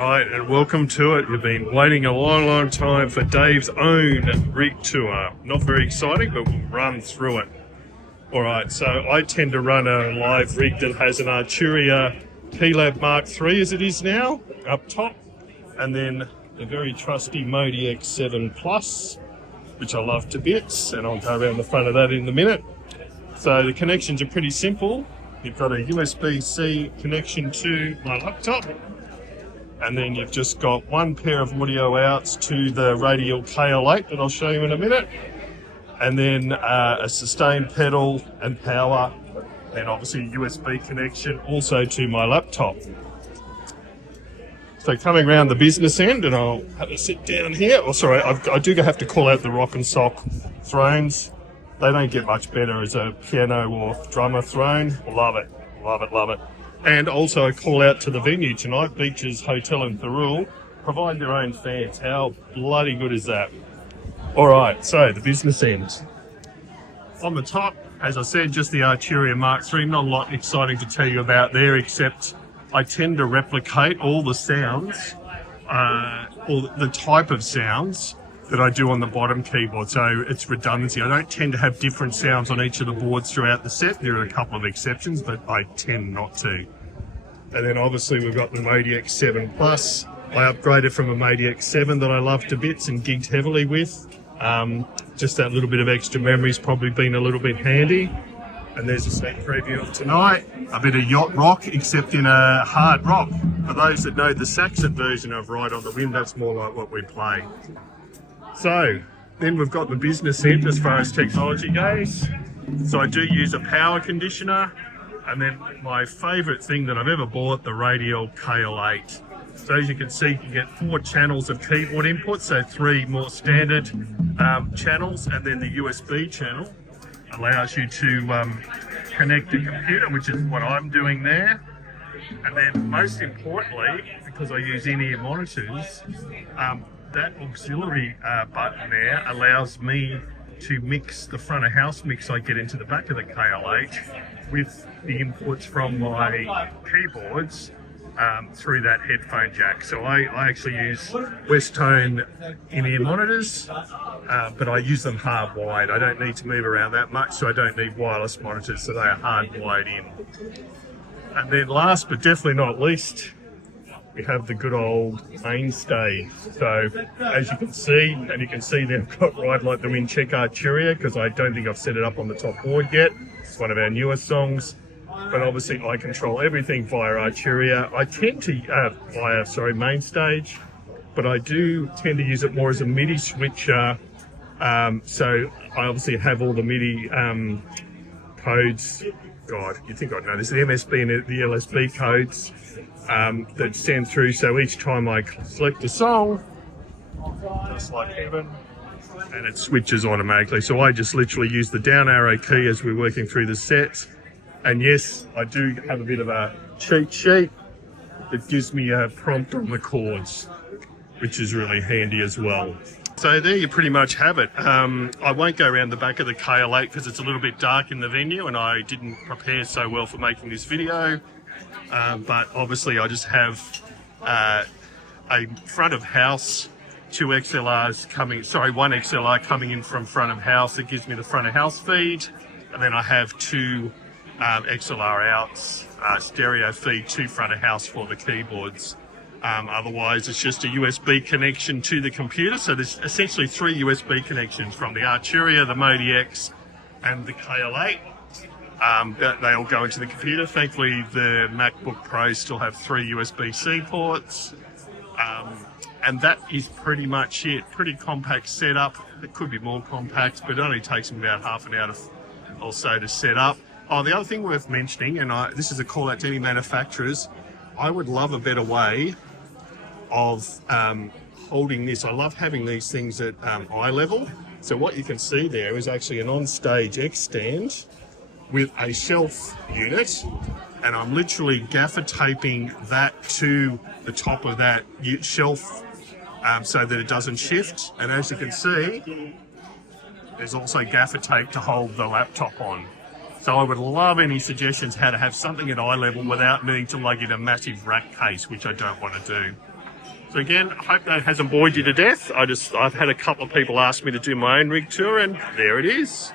right, and welcome to it. You've been waiting a long time for Dave's own rig tour. Not very exciting, but we'll run through it. All right, so I tend to run a live rig that has an Arturia P-Lab Mark III as it is now, up top, and then the very trusty Modi X7 Plus, which I love to bits, and I'll go around the front of that in a minute. So the connections are pretty simple. You've got a USB-C connection to my laptop, and then you've just got one pair of audio outs to the Radial KL8 that I'll show you in a minute, and then a sustain pedal and power, and obviously a USB connection also to my laptop. So coming around the business end, and I'll have a sit down here. Oh, sorry, I do have to call out the Rock and Sock thrones. They don't get much better as a piano or drummer throne. Love it, love it, love it. And also a call out to the venue tonight, Beaches Hotel in Thirroul, provide their own fans. How bloody good is that? All right, so the business end. On the top, as I said, just the Arturia Mark III. Not a lot exciting to tell you about there, except I tend to replicate all the sounds, all the type of sounds that I do on the bottom keyboard, so it's redundancy. I don't tend to have different sounds on each of the boards throughout the set. There are a couple of exceptions, but I tend not to. And then obviously we've got the Modi X7 Plus. I upgraded from a Modi X7 that I love to bits and gigged heavily with. Just that little bit of extra memory's probably been a little bit handy. And there's a sneak preview of tonight. A bit of yacht rock, except in a hard rock. For those that know the Saxon version of Ride on the Wind, that's more like what we play. So then we've got the business end as far as technology goes. So I do use a power conditioner, and then my favourite thing that I've ever bought, the Radial KL8. So as you can see, you can get 4 channels of keyboard input, so 3 more standard channels, and then the USB channel allows you to connect the computer, which is what I'm doing there. And then most importantly, because I use in-ear monitors, that auxiliary button there allows me to mix the front of house mix I get into the back of the KL8 with the inputs from my keyboards through that headphone jack. So I actually use Westone in-ear monitors, but I use them hardwired. I don't need to move around that much, so I don't need wireless monitors, so they are hardwired in. And then last but definitely not least, we have the good old mainstay. So as you can see, and you can see they've got Ride Like the Wind Check Arturia, because I don't think I've set it up on the top board yet. It's one of our newer songs, but obviously I control everything via Arturia. I tend to via Mainstage, but I do tend to use it more as a MIDI switcher. So I obviously have all the MIDI codes. God, you'd think I'd know this. The MSB and the LSB codes that send through. So each time I select a song, just like heaven, and it switches automatically. So I just literally use the down arrow key as we're working through the set. And yes, I do have a bit of a cheat sheet that gives me a prompt on the chords, which is really handy as well. So there you pretty much have it. I won't go around the back of the KL8 because it's a little bit dark in the venue and I didn't prepare so well for making this video. But obviously I just have a front of house, 2 XLRs coming, sorry, 1 XLR coming in from front of house. It gives me the front of house feed. And then I have 2 XLR outs, stereo feed to front of house for the keyboards. Otherwise, it's just a USB connection to the computer. So there's essentially 3 USB connections from the Arturia, the Modi X, and the KL8. They all go into the computer. Thankfully, the MacBook Pros still have 3 USB-C ports. And that is pretty much it. Pretty compact setup. It could be more compact, but it only takes me about half an hour or so to set up. Oh, the other thing worth mentioning, and this is a call out to any manufacturers, I would love a better way of holding this. I love having these things at eye level. So what you can see there is actually an on-stage X stand with a shelf unit, and I'm literally gaffer taping that to the top of that shelf so that it doesn't shift. And as you can see, there's also gaffer tape to hold the laptop on. So I would love any suggestions how to have something at eye level without needing to lug in a massive rack case, which I don't want to do. So again, I hope that hasn't bored you to death. I've had a couple of people ask me to do my own rig tour, and there it is.